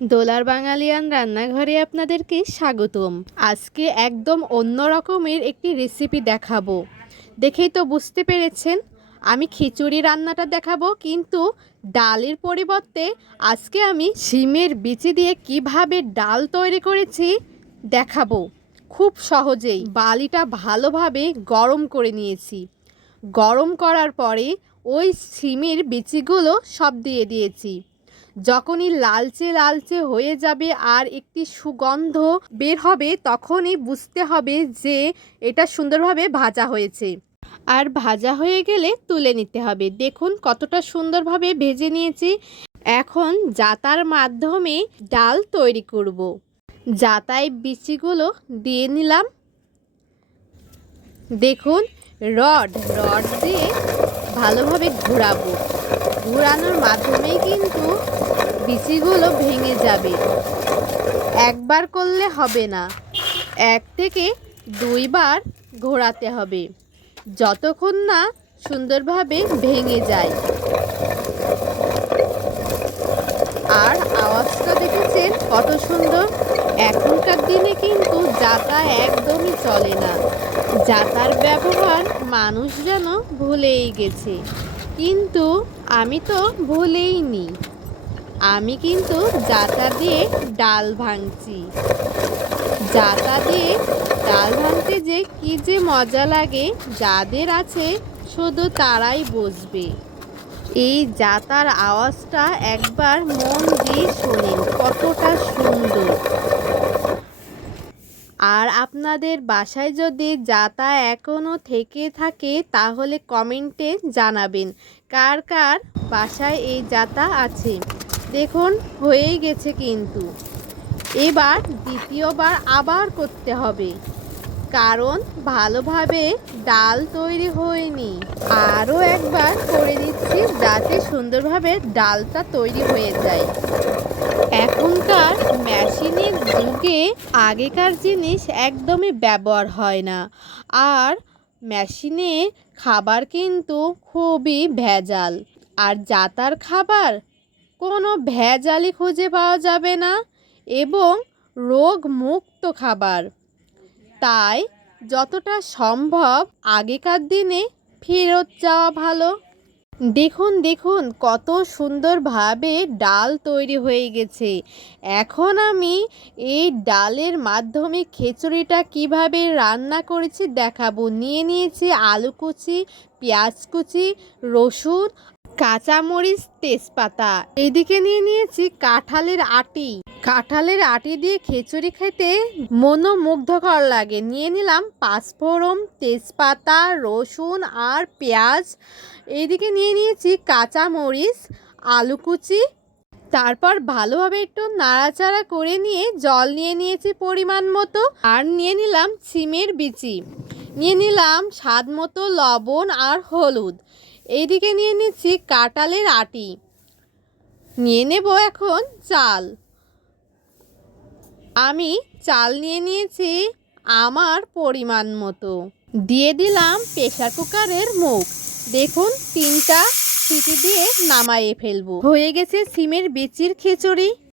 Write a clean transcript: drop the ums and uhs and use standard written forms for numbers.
দোলার বাঙালিয়ান রান্নাঘরে আপনাদেরকে স্বাগতম। আজকে একদম অন্য রকমের একটি রেসিপি দেখাবো। দেখেই তো বুঝতে পেরেছেন আমি খিচুড়ি রান্নাটা দেখাবো, কিন্তু ডালের পরিবর্তে আজকে আমি শিমের বিচি দিয়ে কিভাবে ডাল তৈরি করেছি দেখাবো। খুব সহজেই বালিটা ভালোভাবে গরম করে নিয়েছি। গরম করার পরে ওই শিমের বিচিগুলো সব দিয়ে দিয়েছি। যখনই লালচে লালচে হয়ে যাবে আর একটি সুগন্ধ বের হবে, তখনই বুঝতে হবে যে এটা সুন্দরভাবে ভাজা হয়েছে। আর ভাজা হয়ে গেলে তুলে নিতে হবে। দেখুন কতটা সুন্দরভাবে ভেজে নিয়েছি। এখন জাতার মাধ্যমে ডাল তৈরি করব। জাতায় বিচিগুলো দিয়ে নিলাম। দেখুন রড দিয়ে ভালোভাবে ঘোরাবো। ঘোরানোর মাধ্যমেই কিন্তু বিচিগুলো ভেঙে যাবে। একবার করলে হবে না, 1 থেকে 2 বার ঘোরাতে হবে, যতক্ষণ না সুন্দরভাবে ভেঙে যায়। আর আওয়াজটা দেখেছেন কত সুন্দর। এখনকার দিনে কিন্তু জাতা একদমই চলে না। জাতার ব্যবহার মানুষ যেন ভুলেই গেছে, কিন্তু আমি তো ভুলেইনি। আমি কিন্তু জাতা দিয়ে ডাল ভাঙছি। জাতা দিয়ে ডাল ভাঙতে যে কি যে মজা লাগে, যাদের আছে শুধু তারাই বুঝবে। এই জাতার আওয়াজটা একবার মন দিয়ে শোনেন, কতটা সুন্দর। আর আপনাদের বাসায় যদি জাতা এখনও থেকে থাকে তাহলে কমেন্টে জানাবেন কার কার বাসায় এই জাতা আছে। দেখুন হয়েই গেছে, কিন্তু এবার দ্বিতীয়বার আবার করতে হবে, কারণ ভালোভাবে ডাল তৈরি হয়নি। আরও একবার করে দিচ্ছি যাতে সুন্দরভাবে ডালটা তৈরি হয়ে যায়। এখনকার মেশিনের যুগে আগেকার জিনিস একদমই ব্যবহার হয় না। আর মেশিনে খাবার কিন্তু খুবই ভেজাল। আর জাতার খাবার কোনো ভেজালই খুঁজে পাওয়া যাবে না এবং রোগমুক্ত খাবার। তাই যতটা সম্ভব আগেকার দিনে ফেরত যাওয়া ভালো। দেখুন দেখুন কত সুন্দরভাবে ডাল তৈরি হয়ে গেছে। এখন আমি এই ডালের মাধ্যমে খিচুড়িটা কিভাবে রান্না করেছি দেখাবো। নিয়ে নিয়েছি আলু কুচি, পেঁয়াজ কুচি, রসুন, কাঁচামরিচ, তেজপাতা। এদিকে নিয়ে নিয়েছি কাঁঠালের আটি। কাঁঠালের আটি দিয়ে খিচুড়ি খেতে মনোমুগ্ধকর লাগে। নিয়ে নিলাম পাঁচফোড়ন, তেজপাতা, রসুন আর পেঁয়াজ। এইদিকে নিয়ে নিয়েছি কাঁচামরিচ, আলু কুচি। তারপর ভালোভাবে একটু নাড়াচাড়া করে নিয়ে জল নিয়ে নিয়েছি পরিমাণ মতো। আর নিয়ে নিলাম শিমের বিচি, নিয়ে নিলাম স্বাদ মতো লবণ আর হলুদ। এইদিকে নিয়ে নিচ্ছি কাঁঠালের আটি। নিয়ে নেব এখন চাল। আমি চাল নিয়ে নিয়েছি আমার পরিমাণ মতো। দিয়ে দিলাম প্রেসার কুকারের মুখ। দেখুন 3টা সিটি দিয়ে নামায়ে ফেলবো। হয়ে গেছে শিমের বিচির খিচুড়ি।